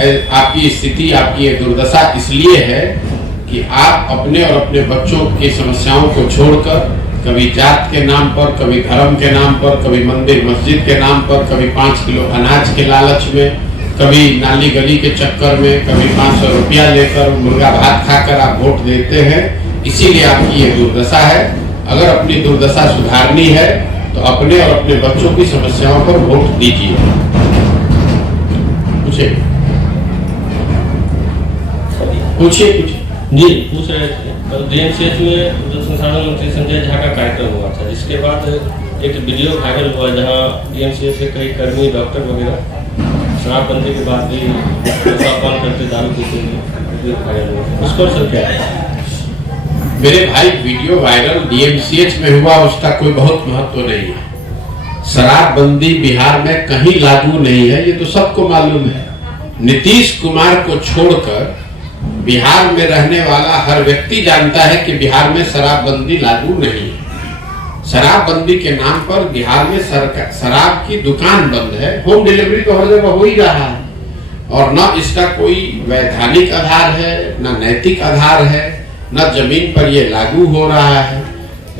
आपकी स्थिति, आपकी ये दुर्दशा इसलिए है कि आप अपने और अपने बच्चों की समस्याओं को छोड़कर कभी जात के नाम पर, कभी धर्म के नाम पर, कभी मंदिर मस्जिद के नाम पर, कभी 5 किलो अनाज के लालच में, कभी नाली गली के चक्कर में, कभी 500 रुपया लेकर मुर्गा भात खाकर आप वोट देते हैं। इसीलिए आपकी ये दुर्दशा है। अगर अपनी दुर्दशा सुधारनी है तो अपने और अपने बच्चों की समस्याओं पर वोट दीजिए। पूछिए जी, पूछ रहे थे कल डीएमसीएच में जल संसाधन मंत्री संजय झा का कार्यक्रम हुआ था, जिसके बाद एक वीडियो वायरल हुआ जहां डीएमसीएच के कई कर्मी, डॉक्टर वगैरह शराबबंदी के बाद भी नशापान करते, दारू पीते वीडियो वायरल हुआ। उस पर सर क्या है? मेरे भाई, वीडियो वायरल डीएमसीएच में हुआ उसका कोई बहुत महत्व नहीं है। शराबबंदी बिहार में कहीं लागू नहीं है, ये तो सबको मालूम है। नीतीश कुमार को छोड़कर बिहार में रहने वाला हर व्यक्ति जानता है कि बिहार में शराबबंदी लागू नहीं है। शराबबंदी के नाम पर बिहार में शराब की दुकान बंद है। होम डिलीवरी तो हर जगह हो ही रहा है और न इसका कोई वैधानिक आधार है, न नैतिक आधार है, न जमीन पर ये लागू हो रहा है।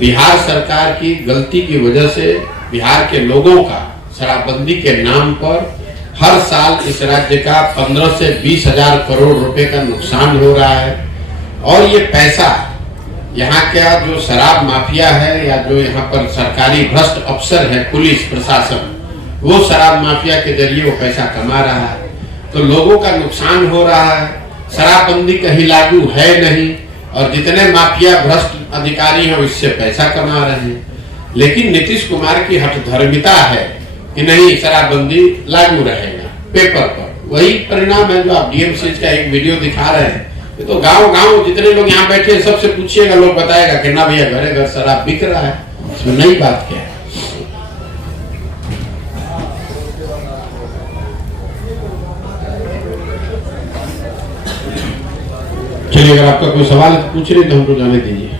बिहार सरकार की गलती की वजह से बिहार के लोगों का शराबबंदी के नाम पर हर साल इस राज्य का 15 से 20 हजार करोड़ रुपए का नुकसान हो रहा है। और ये पैसा यहाँ का जो शराब माफिया है या जो यहाँ पर सरकारी भ्रष्ट अफसर है, पुलिस प्रशासन, वो शराब माफिया के जरिए वो पैसा कमा रहा है। तो लोगों का नुकसान हो रहा है। शराबबंदी कहीं लागू है नहीं और जितने माफिया भ्रष्ट अधिकारी हैं इससे पैसा कमा रहे हैं। लेकिन नीतीश कुमार की हठधर्मिता है कि नहीं, शराबबंदी लागू रहेगा पेपर पर। वही परिणाम है जो आप डीएमसीएच का एक वीडियो दिखा रहे हैं। ये तो गांव जितने लोग यहाँ बैठे हैं सबसे पूछिएगा, लोग बताएगा कि ना भैया घरे घर शराब बिक रहा है। इसमें नई बात क्या है? चलिए, अगर आपका कोई सवाल है तो पूछ रहे तो हमको जाने दीजिए।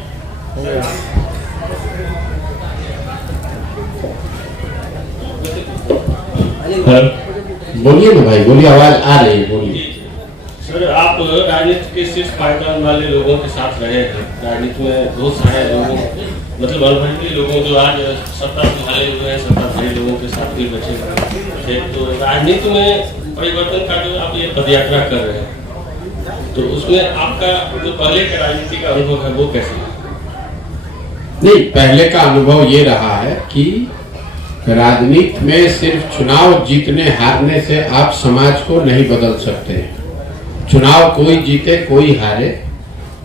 बोलिए ना भाई, बोलिए, आवाज आ रही है, बोलिए। सर, आप राजनीति के शीर्ष पायदान वाले लोगों के साथ रहे हैं। राजनीति में बहुत सारे लोगों, मतलब अनुभवी लोगों जो आज सत्ता संभाले हुए हैं, सत्ताधारी लोगों के साथ भी बचे थे। तो राजनीति में परिवर्तन का जो आप ये पदयात्रा कर रहे हैं, तो उसमें आपका जो पहले का राजनीति का अनुभव है वो कैसे? नहीं, पहले का अनुभव ये रहा है कि राजनीति में सिर्फ चुनाव जीतने हारने से आप समाज को नहीं बदल सकते। चुनाव कोई जीते कोई हारे,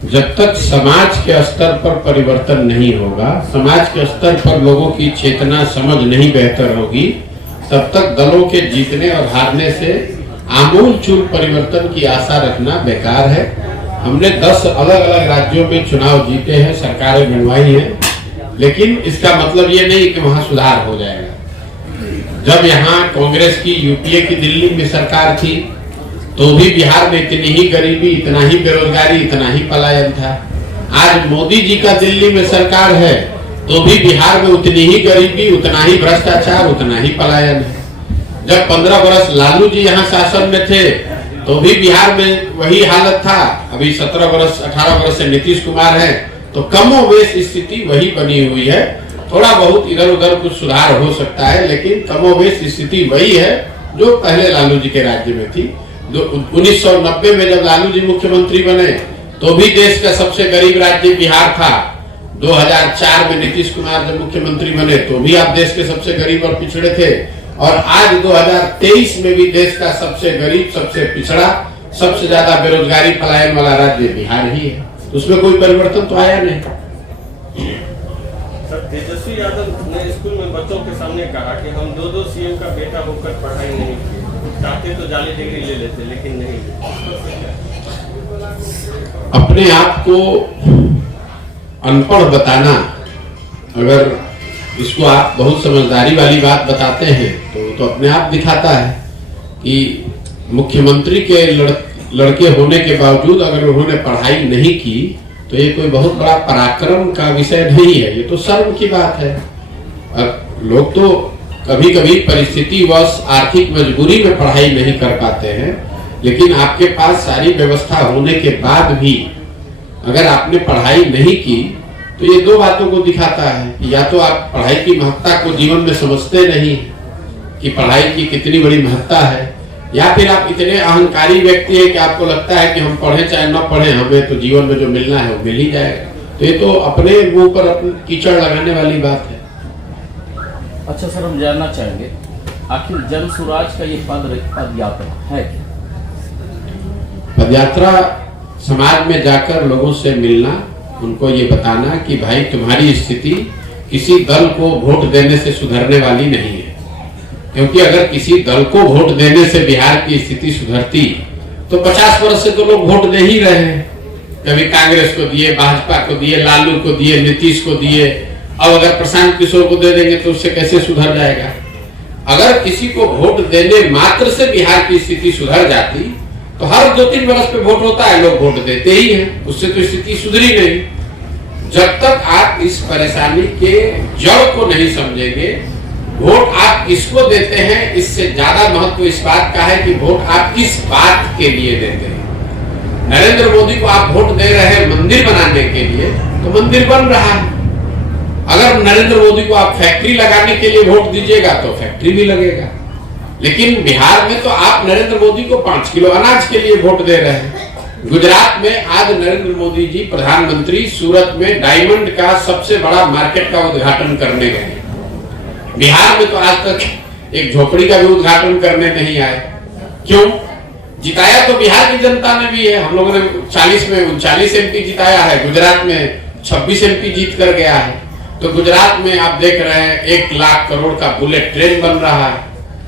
जब तक समाज के स्तर पर परिवर्तन नहीं होगा, समाज के स्तर पर लोगों की चेतना समझ नहीं बेहतर होगी, तब तक दलों के जीतने और हारने से आमूल चूल परिवर्तन की आशा रखना बेकार है। हमने 10 अलग अलग राज्यों में चुनाव जीते हैं, सरकारें बनवाई हैं, लेकिन इसका मतलब ये नहीं कि वहां सुधार हो जाएगा। जब यहाँ कांग्रेस की, यूपीए की दिल्ली में सरकार थी तो भी बिहार में इतनी ही गरीबी, इतना ही बेरोजगारी, इतना ही पलायन था। आज मोदी जी का दिल्ली में सरकार है तो भी बिहार में उतनी ही गरीबी, उतना ही भ्रष्टाचार, उतना ही पलायन है। जब 15 वर्ष लालू जी यहाँ शासन में थे तो भी बिहार में वही हालत था। अभी 17 वर्ष 18 वर्ष से नीतीश कुमार है तो कमोबेश स्थिति वही बनी हुई है। थोड़ा बहुत इधर उधर कुछ सुधार हो सकता है, लेकिन कमोबेश स्थिति वही है जो पहले लालू जी के राज्य में थी। 1990 में जब लालू जी मुख्यमंत्री बने तो भी देश का सबसे गरीब राज्य बिहार था। 2004 में नीतीश कुमार जब मुख्यमंत्री बने तो भी आप देश के सबसे गरीब और पिछड़े थे, और आज 2023 में भी देश का सबसे गरीब, सबसे पिछड़ा, सबसे ज्यादा बेरोजगारी पलायन वाला राज्य बिहार ही है। उसमें कोई परिवर्तन तो आया नहीं। सर, तेजस्वी यादव ने स्कूल में बच्चों के सामने कहा कि हम 2 सीएम का बेटा होकर पढ़ाई नहीं की, चाहते तो जाली डिग्री ले लेते लेकिन नहीं। अपने आप को अनपढ़ बताना, अगर इसको आप बहुत समझदारी वाली बात बताते हैं तो अपने आप दिखाता है कि मुख्यमंत्री के लड़के होने के बावजूद अगर उन्होंने पढ़ाई नहीं की तो ये कोई बहुत बड़ा पराक्रम का विषय नहीं है, ये तो शर्म की बात है। लोग तो कभी कभी परिस्थितिवश आर्थिक मजबूरी में पढ़ाई नहीं कर पाते हैं, लेकिन आपके पास सारी व्यवस्था होने के बाद भी अगर आपने पढ़ाई नहीं की तो ये दो बातों को दिखाता है कि या तो आप पढ़ाई की महत्ता को जीवन में समझते नहीं कि पढ़ाई की कितनी बड़ी महत्ता है, या फिर आप इतने अहंकारी व्यक्ति हैं कि आपको लगता है कि हम पढ़े चाहे न पढ़े, हमें तो जीवन में जो मिलना है वो मिल ही जाएगा। तो ये तो अपने मुंह पर अपने कीचड़ लगाने वाली बात है। अच्छा सर, हम जानना चाहेंगे आखिर जन स्वराज का ये पद यात्रा है क्या? पदयात्रा समाज में जाकर लोगों से मिलना, उनको ये बताना कि भाई तुम्हारी स्थिति किसी दल को वोट देने से सुधरने वाली नहीं है, क्योंकि अगर किसी दल को वोट देने से बिहार की स्थिति सुधरती तो 50 वर्ष से तो लोग वोट दे ही रहे हैं। कभी कांग्रेस को दिए, भाजपा को दिए, लालू को दिए, नीतीश को दिए, अब अगर प्रशांत किशोर को दे देंगे तो उससे कैसे सुधर जाएगा? अगर किसी को वोट देने मात्र से बिहार की स्थिति सुधर जाती तो हर 2-3 वर्ष पे वोट होता है, लोग वोट देते ही हैं, उससे तो स्थिति सुधरी नहीं। जब तक आप इस परेशानी के जड़ को नहीं समझेंगे, वोट आप किसको देते हैं इससे ज्यादा महत्व इस बात का है कि वोट आप किस बात के लिए देते हैं। नरेंद्र मोदी को आप वोट दे रहे हैं मंदिर बनाने के लिए, तो मंदिर बन रहा है। अगर नरेंद्र मोदी को आप फैक्ट्री लगाने के लिए वोट दीजिएगा तो फैक्ट्री भी लगेगा। लेकिन बिहार में तो आप नरेंद्र मोदी को 5 किलो अनाज के लिए वोट दे रहे हैं। गुजरात में आज नरेंद्र मोदी जी प्रधानमंत्री सूरत में डायमंड का सबसे बड़ा मार्केट का उद्घाटन करने गए। बिहार में तो आज तक एक झोपड़ी का भी उद्घाटन करने नहीं आए। क्यों? जिताया तो बिहार की जनता ने भी है। हम लोगों ने 40 में 39 एमपी जिताया है, गुजरात में 26 एमपी जीत कर गया है। तो गुजरात में आप देख रहे हैं 1 लाख करोड़ का बुलेट ट्रेन बन रहा है।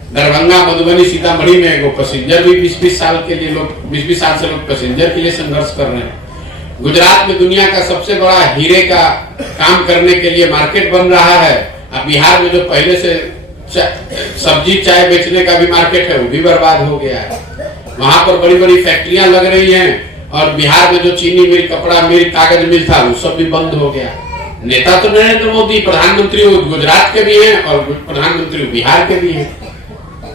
दरभंगा, मधुबनी, सीतामढ़ी में वो पैसेंजर भी 20-20 साल के लिए लोग 20-20 साल से लोग पैसेंजर के लिए संघर्ष कर रहे हैं। गुजरात में दुनिया का सबसे बड़ा हीरे का काम करने के लिए मार्केट बन रहा है। अब बिहार में जो पहले से सब्जी चाय बेचने का भी मार्केट है वो भी बर्बाद हो गया है। वहां पर बड़ी बड़ी फैक्ट्रियां लग रही हैं और बिहार में जो चीनी मिल, कपड़ा मिल, कागज मिल था वो सब भी बंद हो गया। नेता तो नरेंद्र मोदी, प्रधानमंत्री गुजरात के भी हैं और प्रधानमंत्री बिहार के भी हैं।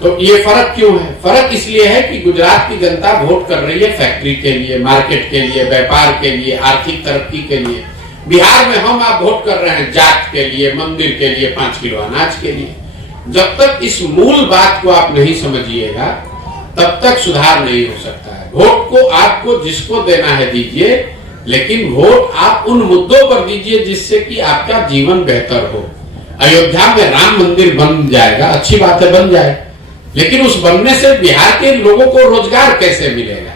तो ये फर्क क्यों है? फर्क इसलिए है कि गुजरात की जनता वोट कर रही है फैक्ट्री के लिए, मार्केट के लिए, व्यापार के लिए, आर्थिक तरक्की के लिए। बिहार में हम आप वोट कर रहे हैं जात के लिए, मंदिर के लिए, 5 किलो अनाज के लिए। जब तक इस मूल बात को आप नहीं समझिएगा तब तक सुधार नहीं हो सकता है। वोट को आपको जिसको देना है दीजिए, लेकिन वोट आप उन मुद्दों पर दीजिए जिससे कि आपका जीवन बेहतर हो। अयोध्या में राम मंदिर बन जाएगा, अच्छी बात है, बन जाए, लेकिन उस बनने से बिहार के लोगों को रोजगार कैसे मिलेगा?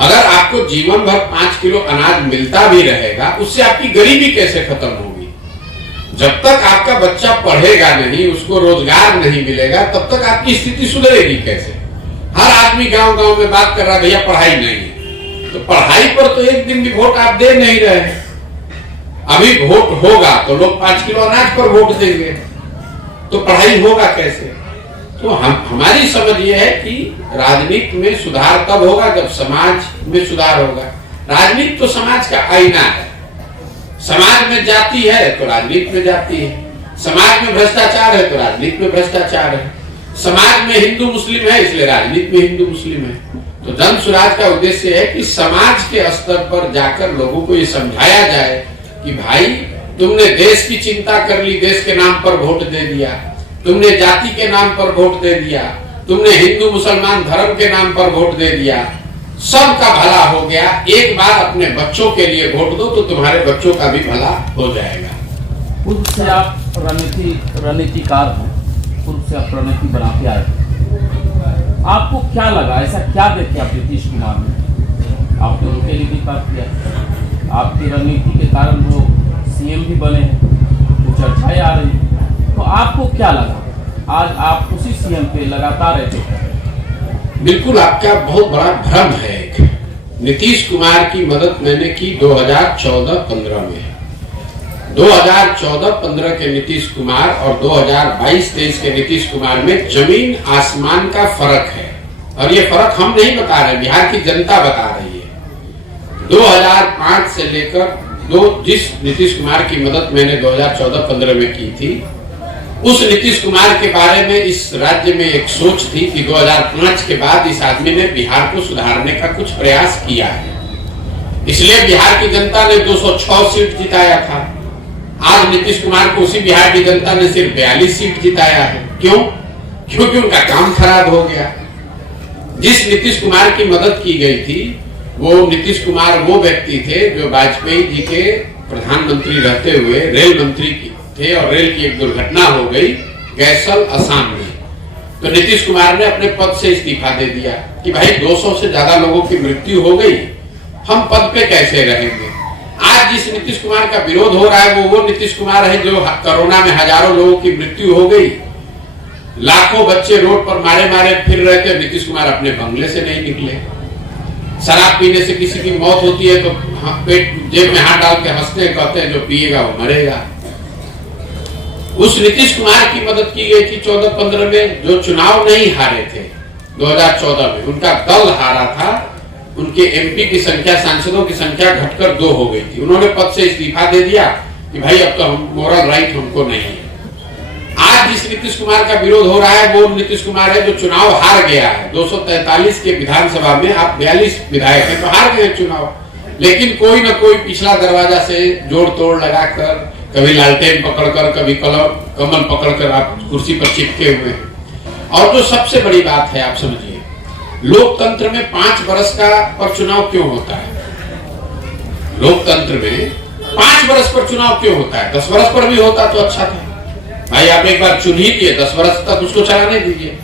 अगर आपको जीवन भर 5 किलो अनाज मिलता भी रहेगा, उससे आपकी गरीबी कैसे खत्म होगी? जब तक आपका बच्चा पढ़ेगा नहीं, उसको रोजगार नहीं मिलेगा, तब तक आपकी स्थिति सुधरेगी कैसे? हर आदमी गांव गांव में बात कर रहा है भैया पढ़ाई नहीं है, तो पढ़ाई पर तो एक दिन भी वोट आप दे नहीं रहे। अभी वोट होगा तो लोग 5 किलो अनाज पर वोट देंगे, तो पढ़ाई होगा कैसे? तो हमारी समझ ये है कि राजनीति में सुधार तब होगा जब समाज में सुधार होगा। राजनीति तो समाज का आईना है। समाज में जाति है तो राजनीति में जाति है, समाज में भ्रष्टाचार है तो राजनीति में भ्रष्टाचार है, समाज में हिंदू मुस्लिम है इसलिए राजनीति में हिंदू मुस्लिम है। तो जन स्वराज का उद्देश्य है कि समाज के स्तर पर जाकर लोगों को ये समझाया जाए कि भाई तुमने देश की चिंता कर ली, देश के नाम पर वोट दे दिया, तुमने जाति के नाम पर वोट दे दिया, तुमने हिंदू मुसलमान धर्म के नाम पर वोट दे दिया, सबका भला हो गया। एक बार अपने बच्चों के लिए वोट दो तो तुम्हारे बच्चों का भी भला हो जाएगा। पूर्व से आप रणनीतिकार हैं, पूर्व से आप रणनीति बनाते आए, आपको क्या लगा, ऐसा क्या देखे आप नीतीश कुमार में? आपने उनके लिए भी बात किया, आपकी रणनीति के कारण वो सीएम भी बने हैं, तो चर्चाएं आ रही, तो आपको क्या लगा? आज आप उसी सीएम पे लगातार रहते। बिल्कुल आपका बहुत बड़ा भ्रम है। एक नीतीश कुमार की मदद मैंने की 2014-15 में। 2014-15 के नीतीश कुमार और 2022-23 के नीतीश कुमार में जमीन आसमान का फर्क है, और ये फर्क हम नहीं बता रहे, बिहार की जनता बता रही है। 2005 से लेकर जिस नीतीश कुमार की मदद मैंने 2014-15 में की थी, उस नीतीश कुमार के बारे में इस राज्य में एक सोच थी कि 2005 के बाद इस आदमी ने बिहार को सुधारने का कुछ प्रयास किया है, इसलिए बिहार की जनता ने 206 सीट जिताया था। आज नीतीश कुमार को उसी बिहार की जनता ने सिर्फ 42 सीट जिताया है। क्यों? क्योंकि उनका काम खराब हो गया। जिस नीतीश कुमार की मदद की गई थी, वो नीतीश कुमार वो व्यक्ति थे जो वाजपेयी जी के प्रधानमंत्री रहते हुए रेल मंत्री थे और रेल की एक दुर्घटना हो गई गैसल असम में, तो नीतीश कुमार ने अपने पद से इस्तीफा दे दिया कि भाई 200 से ज्यादा लोगों की मृत्यु हो गई, हम पद पे कैसे रहेंगे। आज जिस नीतीश कुमार का विरोध हो रहा है वो नीतीश कुमार है जो कोरोना में हजारों लोगों की मृत्यु हो गई, लाखों बच्चे रोड पर मारे मारे फिर रहे थे, नीतीश कुमार अपने बंगले से नहीं निकले। शराब पीने से किसी की मौत होती है तो पेट जेब में हाथ डाल के हंसते हैं, कहते हैं जो पिएगा वो मरेगा। उस नीतीश कुमार की मदद की गई थी 14-15 में, जो चुनाव नहीं हारे थे 2014 में, उनका दल हारा था, उनके एमपी की संख्या, सांसदों की संख्या घटकर 2 हो गई थी। उन्होंने पद से इस्तीफा दे दिया कि भाई अब तो हम मोरल राइट हमको नहीं है। आज जिस नीतीश कुमार का विरोध हो रहा है वो नीतीश कुमार है जो चुनाव हार गया है। 243 के विधानसभा में आप 42 विधायक हैं तो हार गए चुनाव, लेकिन कोई ना कोई पिछला दरवाजा से जोड़ तोड़ लगाकर, कभी लालटेन पकड़कर, कभी कमल पकड़कर आप कुर्सी पर चिपके हुए हैं। और जो सबसे बड़ी बात है, आप समझिए, लोकतंत्र में 5 वर्ष का पर चुनाव क्यों होता है? लोकतंत्र में 5 वर्ष पर चुनाव क्यों होता है? 10 वर्ष पर भी होता तो अच्छा था। भाई आप एक बार चुन ही दिए, 10 वर्ष तक उसको चलाने दीजिए।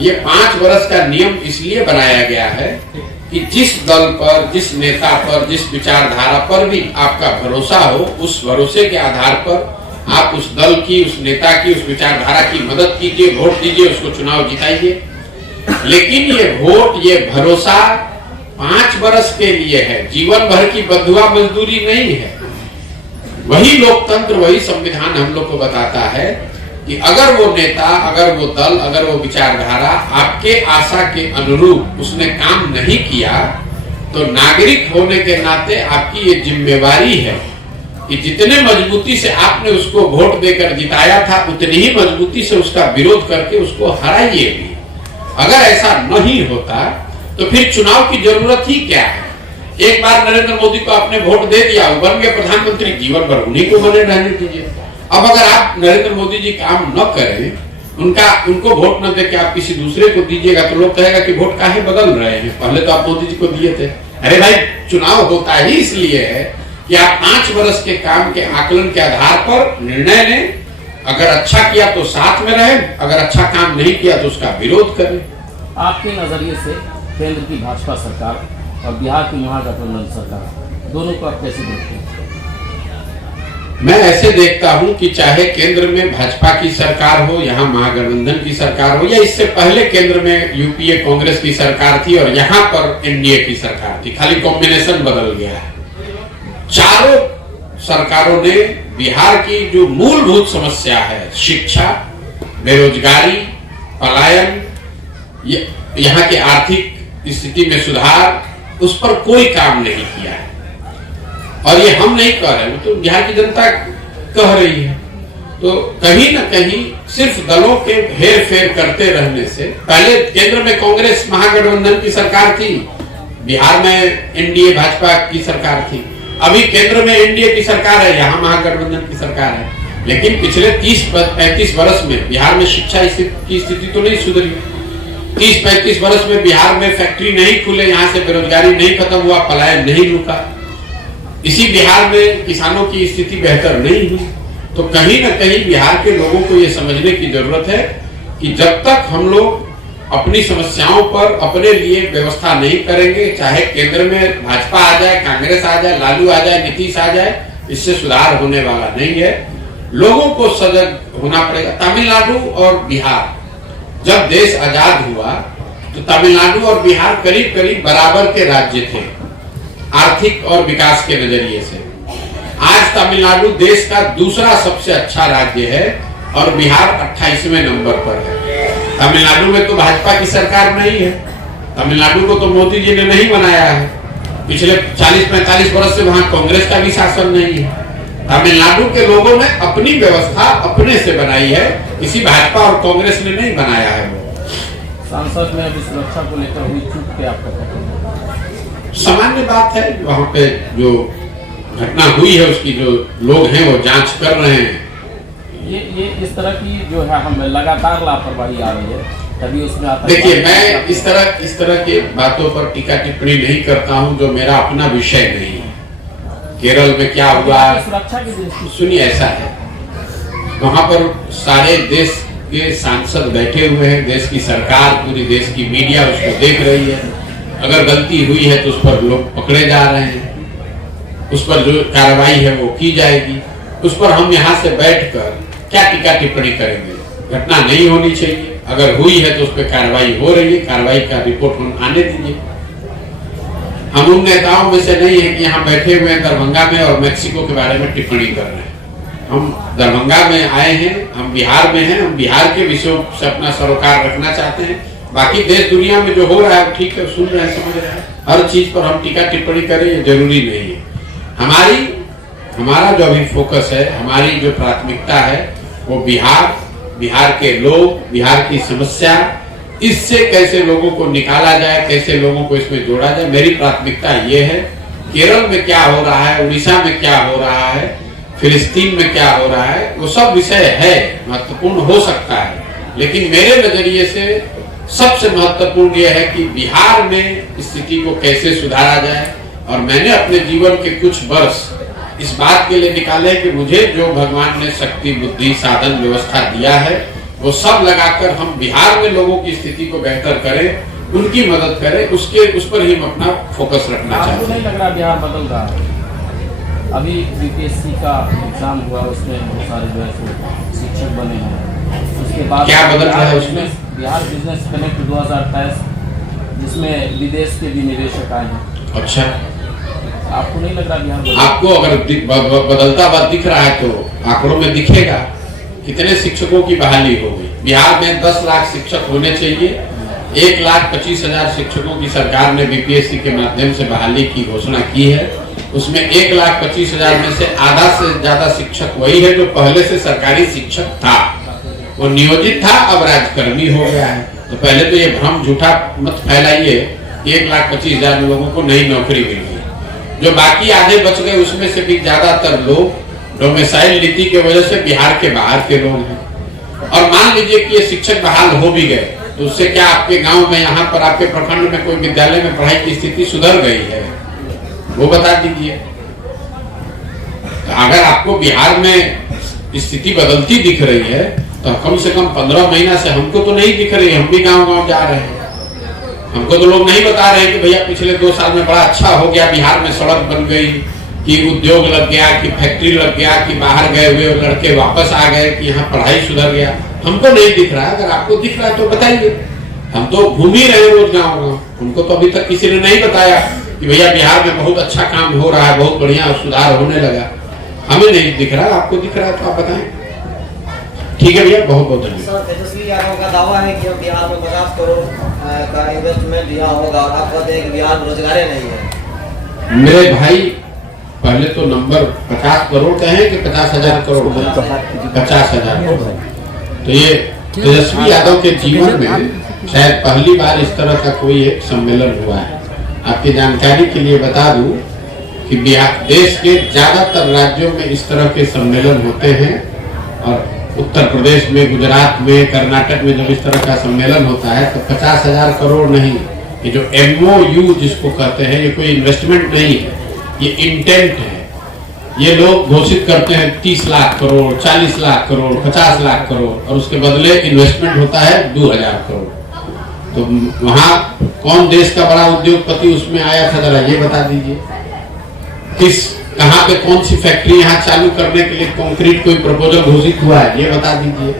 ये 5 वर्ष का नियम इसलिए बनाया गया है कि जिस दल पर, जिस नेता पर, जिस विचारधारा पर भी आपका भरोसा हो, उस भरोसे के आधार पर आप उस दल की, उस नेता की, उस विचारधारा की मदद कीजिए, वोट दीजिए, उसको चुनाव जिताइए। लेकिन ये वोट, ये भरोसा 5 वर्ष के लिए है, जीवन भर की बंधुआ मजदूरी नहीं है। वही लोकतंत्र, वही संविधान हम लोग को बताता है कि अगर वो नेता, अगर वो दल, अगर वो विचारधारा आपके आशा के अनुरूप उसने काम नहीं किया, तो नागरिक होने के नाते आपकी ये जिम्मेवारी है कि जितने मजबूती से आपने उसको वोट देकर जिताया था, उतनी ही मजबूती से उसका विरोध करके उसको हराइए भी। अगर ऐसा नहीं होता तो फिर चुनाव की जरूरत ही क्या है? एक बार नरेंद्र मोदी को आपने वोट दे दिया, वो बन गए प्रधानमंत्री, जीवन भर उन्हीं को बने रहने दीजिए। अब अगर आप नरेंद्र मोदी जी काम न करें, उनको वोट न दे के आप किसी दूसरे को दीजिएगा, तो लोग कहेगा कि वोट काहे बदल रहे हैं, पहले तो आप मोदी जी को दिए थे। अरे भाई, चुनाव होता ही इसलिए है कि आप 5 वर्ष के काम के आकलन के आधार पर निर्णय लें। अगर अच्छा किया तो साथ में रहें, अगर अच्छा काम नहीं किया तो उसका विरोध करें। आपके नजरिए से केंद्र की भाजपा सरकार और बिहार की महागठबंधन सरकार, दोनों को आप कैसे देखते हैं? मैं ऐसे देखता हूं कि चाहे केंद्र में भाजपा की सरकार हो, यहाँ महागठबंधन की सरकार हो, या इससे पहले केंद्र में यूपीए कांग्रेस की सरकार थी और यहाँ पर एनडीए की सरकार थी, खाली कॉम्बिनेशन बदल गया है। चारों सरकारों ने बिहार की जो मूलभूत समस्या है, शिक्षा, बेरोजगारी, पलायन, यहाँ की आर्थिक स्थिति में सुधार, उस पर कोई काम नहीं किया है। और ये हम नहीं कह रहे, तो बिहार की जनता कह रही है। तो कहीं ना कहीं सिर्फ दलों के हेर फेर करते रहने से, पहले केंद्र में कांग्रेस महागठबंधन की सरकार थी, बिहार में एनडीए भाजपा की सरकार थी, अभी केंद्र में एनडीए की सरकार है, यहाँ महागठबंधन की सरकार है। लेकिन पिछले 30-35 वर्ष में बिहार में शिक्षा की स्थिति तो नहीं सुधरी। 30-35 वर्ष में बिहार में फैक्ट्री नहीं खुले, यहाँ से बेरोजगारी नहीं खत्म हुआ, पलायन नहीं रुका। इसी बिहार में किसानों की स्थिति बेहतर नहीं हुई। तो कहीं ना कहीं बिहार के लोगों को ये समझने की जरूरत है कि जब तक हम लोग अपनी समस्याओं पर अपने लिए व्यवस्था नहीं करेंगे, चाहे केंद्र में भाजपा आ जाए, कांग्रेस आ जाए, लालू आ जाए, नीतीश आ जाए, इससे सुधार होने वाला नहीं है। लोगों को सजग होना पड़ेगा। तमिलनाडु और बिहार, जब देश आजाद हुआ तो तमिलनाडु और बिहार करीब करीब बराबर के राज्य थे आर्थिक और विकास के नजरिए से। आज तमिलनाडु देश का दूसरा सबसे अच्छा राज्य है और बिहार 28वें नंबर पर है। तमिलनाडु में तो भाजपा की सरकार नहीं है, तमिलनाडु को तो मोदी जी ने नहीं बनाया है। पिछले 40-45 वर्ष से वहां कांग्रेस का भी शासन नहीं है। तमिलनाडु के लोगों ने अपनी व्यवस्था अपने से बनाई है, किसी भाजपा और कांग्रेस ने नहीं बनाया है। वो सांसद में अभी सुरक्षा को लेकर हुई चूक पे आपका सामान्य बात है। वहां पे जो घटना हुई है उसकी जो लोग हैं वो जांच कर रहे हैं। ये इस तरह की जो है हम लगातार लापरवाही आ रही है, तभी उसमें आता। देखिए, मैं इस तरह की बातों पर टीका टिप्पणी नहीं करता हूं जो मेरा अपना विषय नहीं है। केरल में क्या हुआ, सुरक्षा की दृष्टि सुनिए, ऐसा है वहां पर सारे देश के सांसद बैठे हुए हैं, देश की सरकार, पूरी देश की मीडिया उसको देख रही है। अगर गलती हुई है तो उस पर लोग पकड़े जा रहे हैं, उस पर जो कार्रवाई है वो की जाएगी। उस पर हम यहाँ से बैठकर क्या टीका टिप्पणी करेंगे? घटना नहीं होनी चाहिए, अगर हुई है तो उस पर कार्रवाई हो रही है, कार्रवाई का रिपोर्ट हम आने दीजिए। हम उन नेताओं में से नहीं है कि यहाँ बैठे हुए हैं दरभंगा में और मैक्सिको के बारे में टिप्पणी कर रहे हैं। हम दरभंगा में आए हैं, हम बिहार में हैं, हम बिहार के विषयों से अपना सरोकार रखना चाहते हैं। बाकी देश दुनिया में जो हो रहा है ठीक है, सुन रहे हैं, समझ रहे हैं। हर चीज पर हम टीका टिप्पणी करें ये जरूरी नहीं है। हमारा जो अभी फोकस है, हमारी जो प्राथमिकता है वो बिहार के लोग, बिहार की समस्या, इससे कैसे लोगों को निकाला जाए, कैसे लोगों को इसमें जोड़ा जाए, मेरी प्राथमिकता ये है। केरल में क्या हो रहा है, उड़ीसा में क्या हो रहा है, फिलिस्तीन में क्या हो रहा है, वो सब विषय है, महत्वपूर्ण हो सकता है, लेकिन मेरे नजरिए से सबसे महत्वपूर्ण यह है कि बिहार में स्थिति को कैसे सुधारा जाए। और मैंने अपने जीवन के कुछ वर्ष इस बात के लिए निकाले कि मुझे जो भगवान ने शक्ति, बुद्धि, साधन, व्यवस्था दिया है वो सब लगाकर हम बिहार में लोगों की स्थिति को बेहतर करें, उनकी मदद करें, उस पर ही हम अपना फोकस रखना चाहते हैं। आपको नहीं लग रहा बिहार बदल रहा है? अभी बीपीएससी का एग्जाम हुआ, उसमें बहुत सारे जो है शिक्षक बने हैं, उसके बाद क्या बदल रहा है उसमें? बिहार बिजनेस कनेक्ट 2023, जिसमें विदेश के भी निवेशक आए हैं। अच्छा, आपको नहीं लग रहा बिहार आपको अगर बदलता हुआ दिख रहा है तो आंकड़ों में दिखेगा कितने शिक्षकों की बहाली हो गई। बिहार में 10 लाख शिक्षक होने चाहिए, 1,25,000 शिक्षकों की सरकार ने बीपीएससी के माध्यम से बहाली की घोषणा की है। उसमें 1,25,000 में से आधा से ज्यादा शिक्षक वही है जो पहले से सरकारी शिक्षक था, वो नियोजित था, अब राजकर्मी हो गया है। तो पहले तो ये भ्रम झूठा मत फैलाइए, 1,25,000 लोगों को नई नौकरी मिल गई। जो बाकी आधे बच गए उसमें से भी ज्यादातर लोग डोमिसाइल नीति की वजह से बिहार के बाहर के लोग हैं। और मान लीजिए कि ये शिक्षक बहाल हो भी गए तो उससे क्या आपके गांव में, यहाँ पर आपके प्रखंड में कोई विद्यालय में पढ़ाई की स्थिति सुधर गई है? वो बता दीजिए। तो अगर आपको बिहार में स्थिति बदलती दिख रही है तो कम से कम 15 महीना से हमको तो नहीं दिख रही, हम भी गांव-गांव जा रहे हैं। हमको तो लोग नहीं बता रहे कि भैया पिछले 2 साल में बड़ा अच्छा हो गया, बिहार में सड़क बन गई, कि उद्योग लग गया, कि फैक्ट्री लग गया, कि बाहर गए हुए लड़के वापस आ गए, कि यहाँ पढ़ाई सुधर गया। हमको नहीं दिख रहा। अगर आपको दिख रहा है तो बताइए। हम तो घूम ही रहे रोज गाँव-गाँव, हमको तो अभी तक किसी ने नहीं बताया कि भैया बिहार में बहुत अच्छा काम हो रहा है, बहुत बढ़िया सुधार होने लगा। हमें नहीं दिख रहा, आपको दिख रहा है तो आप बताएं। ठीक है भैया, बहुत बहुत धन्यवाद। तेजस्वी यादव का दावा है कि बिहार में 50 करोड़ का इन्वेस्टमेंट दिया होगा और आप कहते हैं कि बिहार में रोजगार नहीं है। मेरे भाई, पहले तो नंबर 50 करोड़ का है कि 50,000 करोड़? 50,000 करोड़। तो ये तेजस्वी यादव के जीवन में शायद पहली बार इस तरह का कोई एक सम्मेलन हुआ है। आपकी जानकारी के लिए बता दूं कि बिहार, देश के ज्यादातर राज्यों में इस तरह के सम्मेलन होते हैं और उत्तर प्रदेश में, गुजरात में, कर्नाटक में जब इस तरह का सम्मेलन होता है तो 50,000 करोड़ नहीं, ये जो MOU जिसको कहते हैं, ये कोई इन्वेस्टमेंट नहीं है, ये इंटेंट है। ये लोग घोषित करते हैं 30 लाख करोड़, 40 लाख करोड़, 50 लाख करोड़ और उसके बदले इन्वेस्टमेंट होता है 2,000 करोड़। तो वहां कौन देश का बड़ा उद्योगपति उसमें आया था, जरा ये बता दीजिए। कहाँ पे कौन सी फैक्ट्री यहाँ चालू करने के लिए कंक्रीट कोई प्रपोजल घोषित हुआ है, ये बता दीजिए।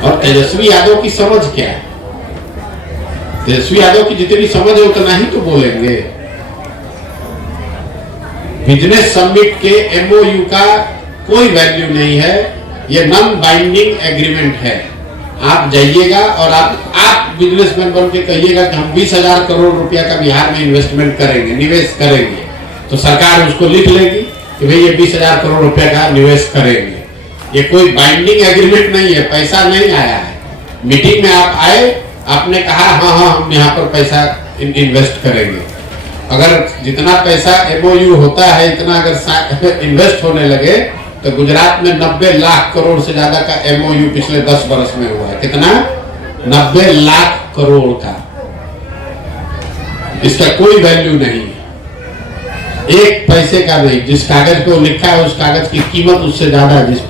और तेजस्वी यादव की समझ क्या है? तेजस्वी यादव की जितनी समझ है उतना ही तो बोलेंगे। बिजनेस समिट के MOU का कोई वैल्यू नहीं है, ये नॉन बाइंडिंग एग्रीमेंट है। आप जाइएगा और आप बिजनेसमैन बन के कहिएगा कि हम 20,000 करोड़ रुपया का बिहार में इन्वेस्टमेंट करेंगे, निवेश करेंगे, तो सरकार उसको लिख लेगी कि भाई ये 20,000 करोड़ रुपए का निवेश करेंगे। ये कोई बाइंडिंग एग्रीमेंट नहीं है, पैसा नहीं आया है। मीटिंग में आप आए, आपने कहा हाँ हाँ हम यहाँ पर पैसा इन्वेस्ट करेंगे। अगर जितना पैसा MOU होता है इतना अगर इन्वेस्ट होने लगे तो गुजरात में 90 लाख करोड़ से ज्यादा का MOU पिछले 10 वर्ष में हुआ है। कितना? 90 लाख करोड़ का। इसका कोई वैल्यू नहीं है, एक पैसे का नहीं। जिस कागज पे वो लिखा है उस कागज की कीमत उससे ज्यादा है जिस पर